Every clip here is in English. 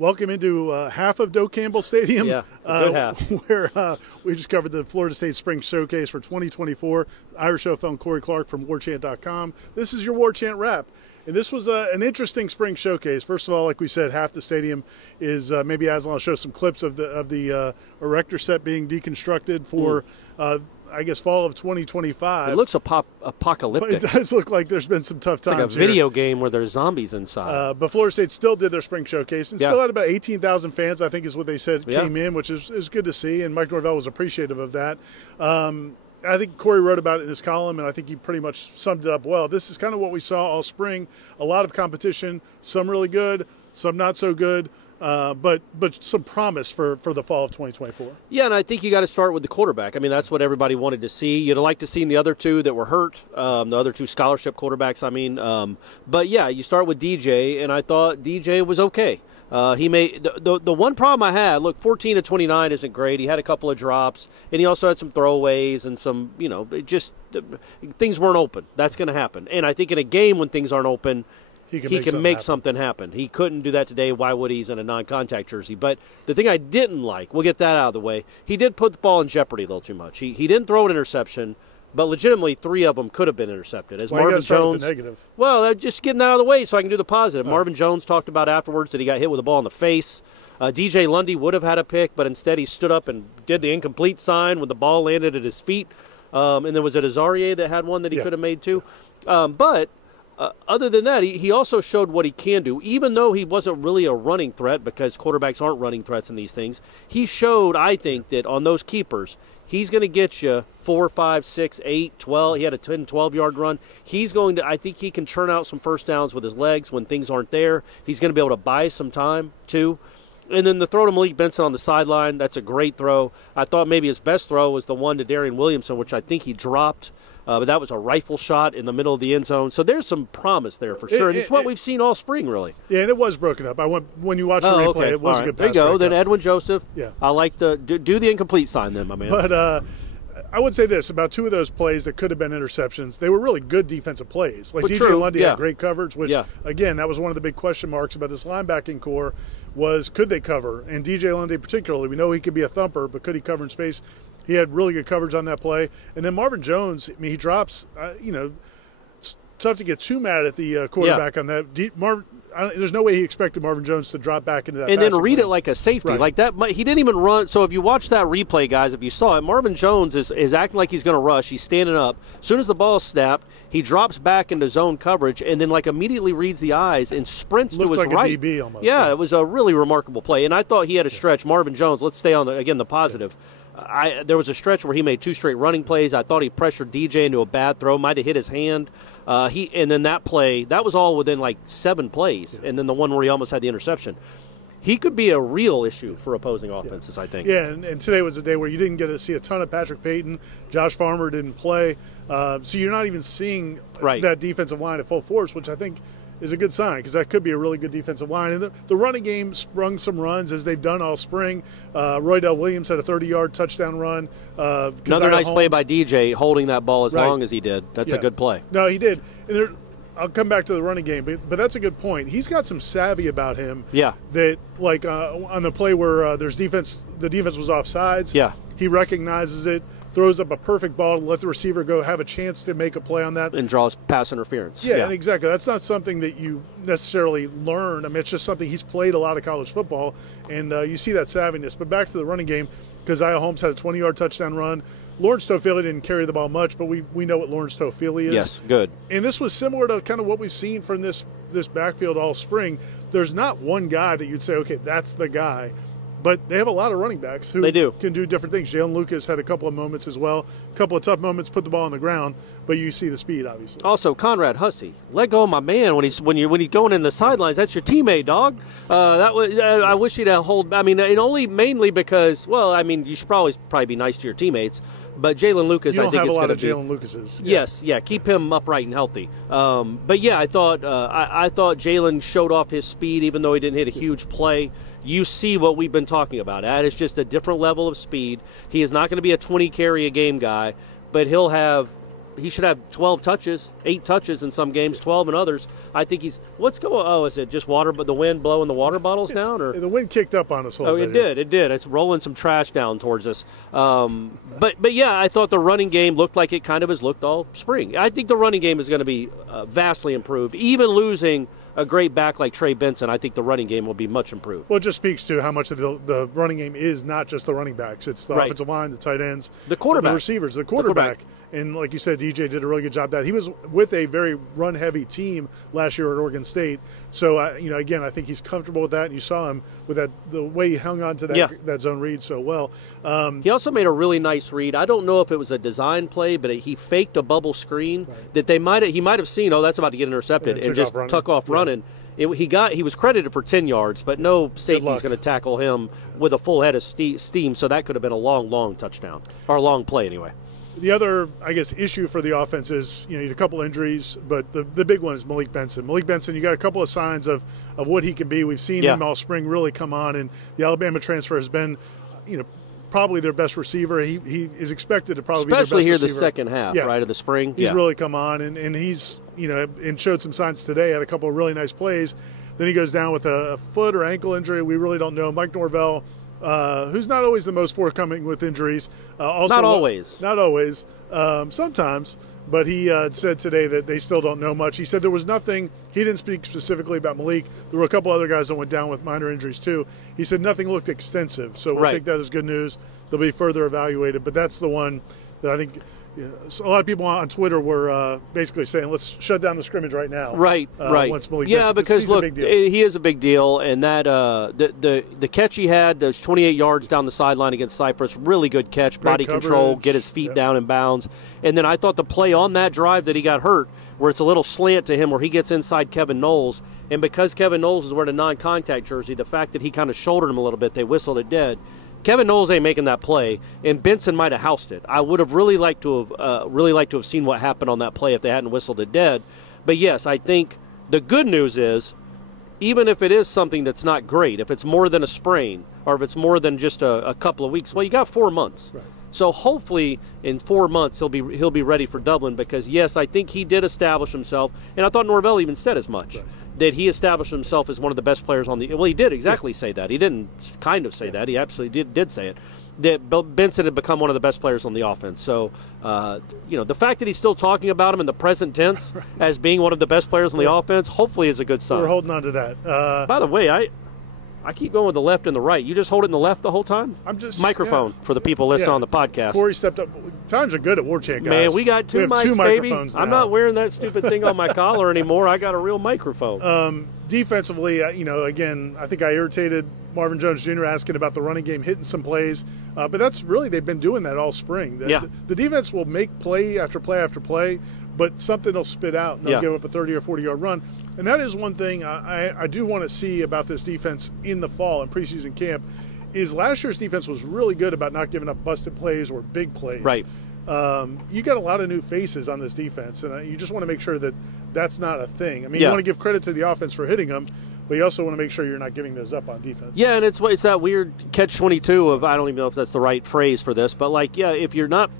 Welcome into half of Doe Campbell Stadium, yeah, good half. Where we just covered the Florida State Spring Showcase for 2024. Irish Ophel and Corey Clark from Warchant.com. This is your Warchant Wrap. And this was an interesting spring showcase. First of all, like we said, half the stadium is maybe Aslan will show some clips of the erector set being deconstructed for I guess fall of 2025. It looks apocalyptic. It does look like there's been some tough times. It's like a video game where there's zombies inside. But Florida State still did their spring showcase and still had about 18,000 fans, I think is what they said, came in, which is good to see. And Mike Norvell was appreciative of that. I think Corey wrote about it in his column, and I think he pretty much summed it up well. This is kind of what we saw all spring. A lot of competition, some really good, some not so good. But some promise for the fall of 2024. Yeah, and I think you got to start with the quarterback. I mean, that's what everybody wanted to see. You'd like to see the other two that were hurt, the other two scholarship quarterbacks, I mean. But, yeah, you start with DJ, and I thought DJ was okay. He made the one problem I had, look, 14 to 29 isn't great. He had a couple of drops, and he also had some throwaways and some, things weren't open. That's going to happen. And I think in a game when things aren't open, he can make something happen. He couldn't do that today. Why would he? He's in a non-contact jersey. But the thing I didn't like, we'll get that out of the way, he did put the ball in jeopardy a little too much. He didn't throw an interception, but legitimately 3 of them could have been intercepted. As Marvin Jones, negative. Well, just getting that out of the way so I can do the positive. Marvin Jones talked about afterwards that he got hit with a ball in the face. DJ Lundy would have had a pick, but instead he stood up and did the incomplete sign when the ball landed at his feet. And then was it Azarie that had one that he could have made too? Other than that, he also showed what he can do. Even though he wasn't really a running threat, because quarterbacks aren't running threats in these things, he showed, I think, that on those keepers, he's going to get you 4, 5, 6, 8, 12. He had a 10, 12-yard run. I think he can churn out some first downs with his legs when things aren't there. He's going to be able to buy some time, too. And then the throw to Malik Benson on the sideline, that's a great throw. I thought maybe his best throw was the one to Darian Williamson, which I think he dropped. But that was a rifle shot in the middle of the end zone. So there's some promise there for sure. And it's what we've seen all spring, really. Yeah, and it was broken up. When you watch the replay, it was a good pass. There you go. Then Edwin Joseph. Yeah. I like do the incomplete sign then, my man. But I would say this about 2 of those plays that could have been interceptions. They were really good defensive plays. Like DJ Lundy had great coverage, which, again, that was one of the big question marks about this linebacking core was could they cover? And DJ Lundy particularly, we know he could be a thumper, but could he cover in space? He had really good coverage on that play. And then Marvin Jones, I mean, he drops, it's tough to get too mad at the quarterback on that. There's no way he expected Marvin Jones to drop back into that. And then read it like a safety. Like that, he didn't even run. So if you watch that replay, guys, if you saw it, Marvin Jones is acting like he's going to rush. He's standing up. As soon as the ball is snapped, he drops back into zone coverage and then immediately reads the eyes and sprints to his like right. A DB almost. Yeah, it was a really remarkable play. And I thought he had a stretch. Marvin Jones, let's stay on, the positive. There was a stretch where he made 2 straight running plays. I thought he pressured DJ into a bad throw, might have hit his hand. And then that play, that was all within 7 plays, and then the one where he almost had the interception. He could be a real issue for opposing offenses, I think. Yeah, and today was a day where you didn't get to see a ton of Patrick Payton. Josh Farmer didn't play. So you're not even seeing that defensive line at full force, which I think is a good sign because that could be a really good defensive line. And the running game sprung some runs as they've done all spring. Roydell Williams had a 30-yard touchdown run. Another nice play by DJ holding that ball as long as he did. That's a good play. No, he did. And I'll come back to the running game, but that's a good point. He's got some savvy about him. Yeah. That on the play where there's defense, the defense was offsides. Yeah. He recognizes it, throws up a perfect ball to let the receiver go have a chance to make a play on that. And draws pass interference. Yeah, and exactly. That's not something that you necessarily learn. I mean, it's just something he's played a lot of college football, and you see that savviness. But back to the running game, Keziah Holmes had a 20-yard touchdown run. Lawrence Toafili didn't carry the ball much, but we know what Lawrence Toafili is. Yes, good. And this was similar to kind of what we've seen from this backfield all spring. There's not one guy that you'd say, okay, that's the guy. But they have a lot of running backs who can do different things. Jalen Lucas had a couple of moments as well, a couple of tough moments, put the ball on the ground, but you see the speed, obviously. Also, Conrad Husty, let go of my man when he's going in the sidelines. That's your teammate, dog. I wish he'd hold. I mean, and only mainly because, you should probably be nice to your teammates. But Jalen Lucas, I think, is going to be. You don't have a lot of Jalen Lucases. Yes, keep him upright and healthy. But yeah, I thought Jalen showed off his speed, even though he didn't hit a huge play. You see what we've been talking about. That is just a different level of speed. He is not going to be a 20 carry a game guy, but he'll have he should have 12 touches, 8 touches in some games, 12 in others. I think he's – what's going – oh, is it just water, but the wind blowing the water bottles down? Or? The wind kicked up on us a little bit. It did. It's rolling some trash down towards us. But yeah, I thought the running game looked like it kind of has looked all spring. I think the running game is going to be vastly improved. Even losing a great back like Trey Benson, I think the running game will be much improved. Well, it just speaks to how much the running game is not just the running backs. It's the offensive line, the tight ends, the quarterback, the receivers, the quarterback. And like you said, DJ did a really good job. That he was with a very run-heavy team last year at Oregon State. So, again, I think he's comfortable with that. And you saw him with the way he hung on to that zone read so well. He also made a really nice read. I don't know if it was a design play, but he faked a bubble screen that he might have seen. Oh, that's about to get intercepted, and just tuck off running. He was credited for 10 yards, but no safety's going to tackle him with a full head of steam. So that could have been a long touchdown, or a long play anyway. The other, I guess, issue for the offense is, you had a couple injuries, but the big one is Malik Benson. Malik Benson, you got a couple of signs of what he can be. We've seen him all spring really come on, and the Alabama transfer has been, probably their best receiver. He is expected to probably especially be their best receiver. The second half, right, of the spring. He's really come on, and he's, and showed some signs today, had a couple of really nice plays. Then he goes down with a foot or ankle injury. We really don't know. Mike Norvell, who's not always the most forthcoming with injuries. Not always. Not always. Sometimes. But he said today that they still don't know much. He said there was nothing. He didn't speak specifically about Malik. There were a couple other guys that went down with minor injuries too. He said nothing looked extensive. So we'll take that as good news. They'll be further evaluated. But that's the one that I think so a lot of people on Twitter were basically saying, let's shut down the scrimmage right now. Right. Once Malik Benson, because look, he is a big deal, and that the catch he had, those 28 yards down the sideline against Cyprus, really good catch, great body coverage, control, get his feet down in bounds. And then I thought the play on that drive that he got hurt, where it's a little slant to him, where he gets inside Kevin Noles, and because Kevin Noles is wearing a non-contact jersey, the fact that he kind of shouldered him a little bit, they whistled it dead. Kevin Noles ain't making that play, and Benson might have housed it. I would have really liked to have seen what happened on that play if they hadn't whistled it dead. But yes, I think the good news is, even if it is something that's not great, if it's more than a sprain or if it's more than just a couple of weeks, well, you got 4 months. Right. So hopefully in 4 months he'll be ready for Dublin, because yes, I think he did establish himself, and I thought Norvell even said as much. Right. That he established himself as one of the best players on the – well, he did exactly say that. He didn't kind of say that. He absolutely did say it. That Benson had become one of the best players on the offense. So, the fact that he's still talking about him in the present tense as being one of the best players on the offense hopefully is a good sign. We're holding on to that. By the way, I keep going with the left and the right. You just hold it in the left the whole time? I'm just microphone for the people listening on the podcast. Corey stepped up. Times are good at Warchant, guys. Man, we got two mics, baby. Microphones now. I'm not wearing that stupid thing on my collar anymore. I got a real microphone. Defensively, again, I think I irritated Marvin Jones Jr. asking about the running game hitting some plays, but that's really, they've been doing that all spring. The defense will make play after play after play, but something will spit out and they'll give up a 30 or 40-yard run. And that is one thing I do want to see about this defense in the fall and preseason camp is last year's defense was really good about not giving up busted plays or big plays. Right. You got a lot of new faces on this defense, and you just want to make sure that that's not a thing. I mean, you want to give credit to the offense for hitting them, but you also want to make sure you're not giving those up on defense. Yeah, and it's that weird catch-22 of, I don't even know if that's the right phrase for this, but if you're not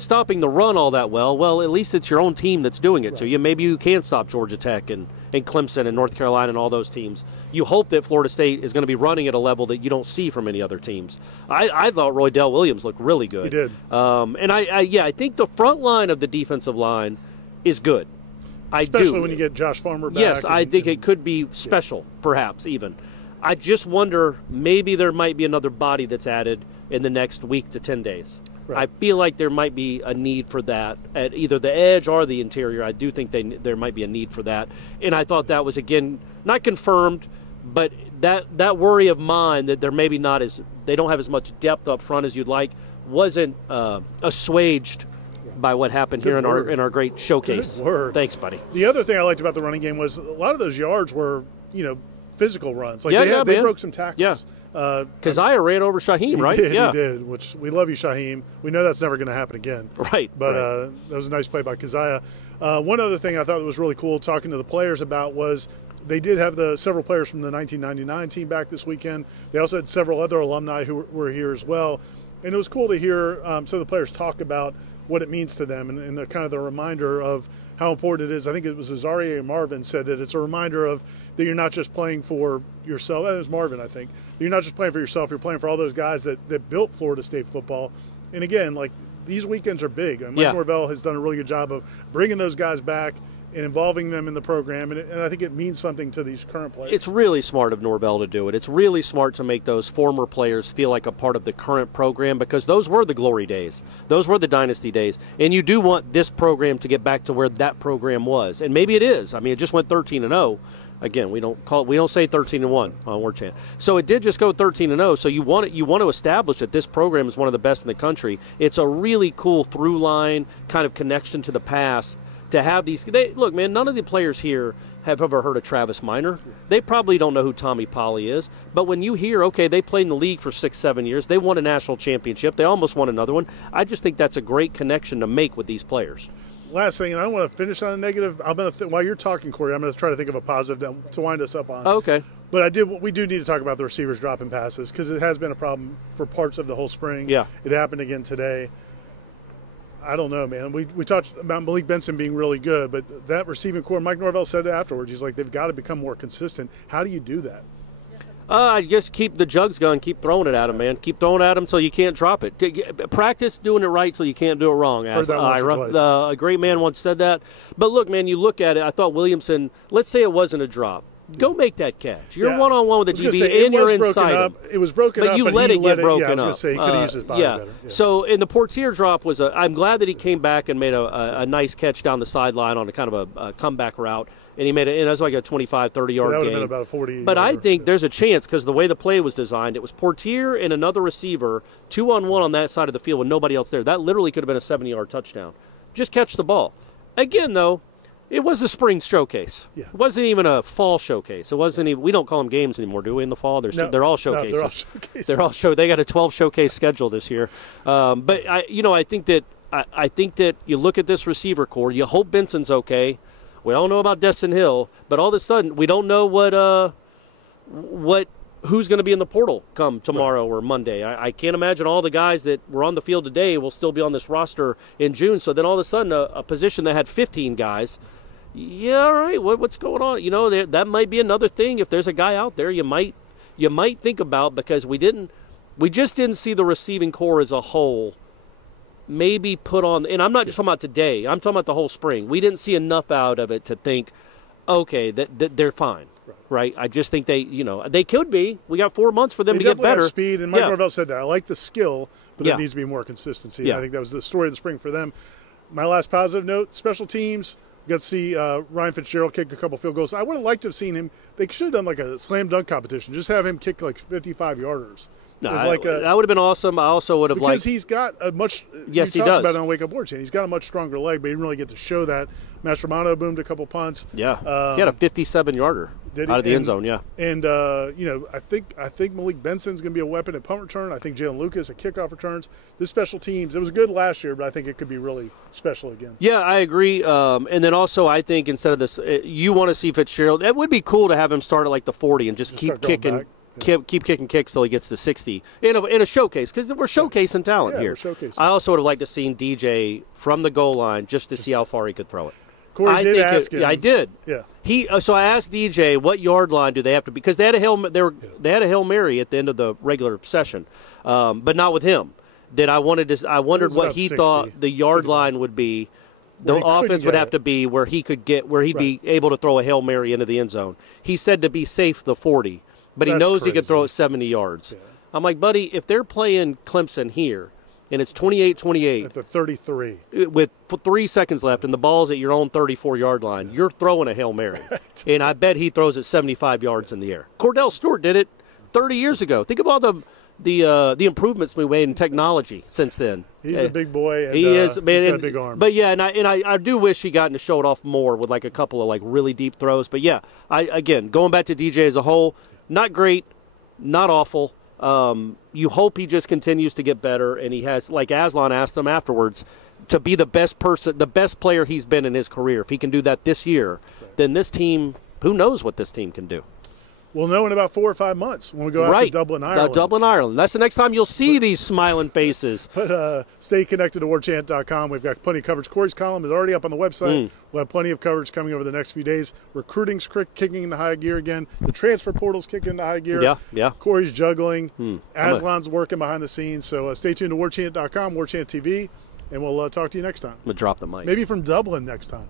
stopping the run all that well, at least it's your own team that's doing it to you. Maybe you can stop Georgia Tech and Clemson and North Carolina and all those teams. You hope that Florida State is going to be running at a level that you don't see from any other teams. I thought Roydell Williams looked really good. He did. And I think the front line of the defensive line is good. Especially when you get Josh Farmer back. Yes, I think it could be special, perhaps even. I just wonder, maybe there might be another body that's added in the next week to 10 days. Right. I feel like there might be a need for that at either the edge or the interior. I do think there might be a need for that. And I thought that was, again, not confirmed, but that worry of mine that they're maybe not they don't have as much depth up front as you'd like wasn't assuaged by what happened here in our great showcase. Good word. Thanks, buddy. The other thing I liked about the running game was a lot of those yards were, physical runs. They broke some tackles. Yeah. Keziah ran over Shaheem, right? He did, which we love you, Shaheem. We know that's never going to happen again. Right. But that was a nice play by Keziah. One other thing I thought was really cool talking to the players about was they did have several players from the 1999 team back this weekend. They also had several other alumni who were here as well. And it was cool to hear some of the players talk about what it means to them, and the kind of the reminder of how important it is. I think it was Azaria and Marvin said that it's a reminder of that you're not just playing for yourself. That was Marvin, I think. You're not just playing for yourself. You're playing for all those guys that built Florida State football. And again, like, these weekends are big. And Mike Norvell has done a really good job of bringing those guys back and involving them in the program, and I think it means something to these current players. It's really smart of Norvell to do it. It's really smart to make those former players feel like a part of the current program, because those were the glory days. Those were the dynasty days. And you do want this program to get back to where that program was. And maybe it is. I mean, it just went 13-0. Again, we don't say 13-1 on Warchant. So it did just go 13-0. So you want to establish that this program is one of the best in the country. It's a really cool through line kind of connection to the past. To have these, look, man, none of the players here have ever heard of Travis Minor. They probably don't know who Tommy Polly is. But when you hear, okay, they played in the league for 6-7 years, they won a national championship, they almost won another one. I just think that's a great connection to make with these players. Last thing, and I don't want to finish on a negative. I'm going to while you're talking, Corey, I'm going to try to think of a positive to wind us up on. Okay. But we do need to talk about the receivers dropping passes, because it has been a problem for parts of the whole spring. Yeah. It happened again today. I don't know, man. We talked about Malik Benson being really good, but that receiving core, Mike Norvell said it afterwards. He's like, they've got to become more consistent. How do you do that? I just keep the jugs going, keep throwing it at him, man. Keep throwing it at him till you can't drop it. Practice doing it right till you can't do it wrong. Heard that once or twice. A great man once said that. But look, man, you look at it. I thought Williamson, let's say it wasn't a drop. Go make that catch. You're one-on-one with the DB, and you're inside him. It was broken up, but you let it get broken up. I was going to say, he could have used his body better. Yeah. So, in the Portier drop was I'm glad that he came back and made a nice catch down the sideline on a kind of a comeback route. And he made it, and it was like a 25, 30-yard gain. That would have been about a 40. But I think there's a chance, because the way the play was designed, it was Portier and another receiver, 2-on-1 on that side of the field with nobody else there. That literally could have been a 70-yard touchdown. Just catch the ball. Again, though, it was a spring showcase. Yeah. It wasn't even a fall showcase. It wasn't even. We don't call them games anymore, do we? In the fall, they're all showcases. No, they're all showcases. They got a 12 showcase schedule this year. But I think that you look at this receiver core. You hope Benson's okay. We all know about Destin Hill, but all of a sudden we don't know who's going to be in the portal come tomorrow or Monday. I can't imagine all the guys that were on the field today will still be on this roster in June. So then all of a sudden a position that had 15 guys. Yeah, all right. What's going on? You know, that might be another thing. If there's a guy out there, you might think about, because we just didn't see the receiving core as a whole maybe put on. And I'm not just talking about today. I'm talking about the whole spring. We didn't see enough out of it to think, okay, that they're fine. Right? I just think they could be. We got 4 months for them to get better. Have speed, and Mike Norvell said that. I like the skill, but there needs to be more consistency. Yeah. I think that was the story of the spring for them. My last positive note: special teams. Got to see Ryan Fitzgerald kick a couple field goals. I would have liked to have seen him. They should have done like a slam dunk competition. Just have him kick like 55-yarders. No, that would have been awesome. I also would have liked, because he's got a much. Yes, he does. We talked about it on Wake Up Warchant. He's got a much stronger leg, but he didn't really get to show that. Mastromanno boomed a couple punts. Yeah, he had a 57-yarder out of the end zone. Yeah, and I think Malik Benson's going to be a weapon at punt return. I think Jalen Lucas at kickoff returns. This special teams, it was good last year, but I think it could be really special again. Yeah, I agree. And then also, I think instead of this, you want to see Fitzgerald. It would be cool to have him start at like the 40 and just keep kicking. Back. Keep kicking kicks till he gets to 60 in a showcase, because we're showcasing talent here. I also would have liked to seen DJ from the goal line just to see how far he could throw it. Corey did ask him. Yeah, I did. Yeah. So I asked DJ what yard line do they have to be, because they had a Hail Mary at the end of the regular session, but not with him. I wondered what he 60. Thought the yard line would be. The offense would have to be where he'd be able to throw a Hail Mary into the end zone. He said to be safe the 40. But he knows he could throw it 70 yards. Yeah. I'm like, buddy, if they're playing Clemson here, and it's 28-28. At the 33. With 3 seconds left, and the ball's at your own 34-yard line, you're throwing a Hail Mary. Right. And I bet he throws it 75 yards in the air. Cordell Stewart did it 30 years ago. Think of all the improvements we made in technology since then. He's a big boy. And, he is, man. He's got a big arm. But yeah, and I do wish he gotten to show it off more with like a couple of like really deep throws. But yeah, again, going back to DJ as a whole, not great, not awful. You hope he just continues to get better, and he has, like Aslan asked him afterwards, to be the best player he's been in his career. If he can do that this year, then this team, who knows what this team can do. We'll know in about 4 or 5 months when we go out to Dublin, Ireland. Dublin, Ireland. That's the next time you'll see these smiling faces. But stay connected to warchant.com. We've got plenty of coverage. Corey's column is already up on the website. We'll have plenty of coverage coming over the next few days. Recruiting's kicking into high gear again. The transfer portal's kicking into high gear. Yeah. Corey's juggling. Aslan's working behind the scenes. So stay tuned to warchant.com, Warchant TV, and we'll talk to you next time. I'm going to drop the mic. Maybe from Dublin next time.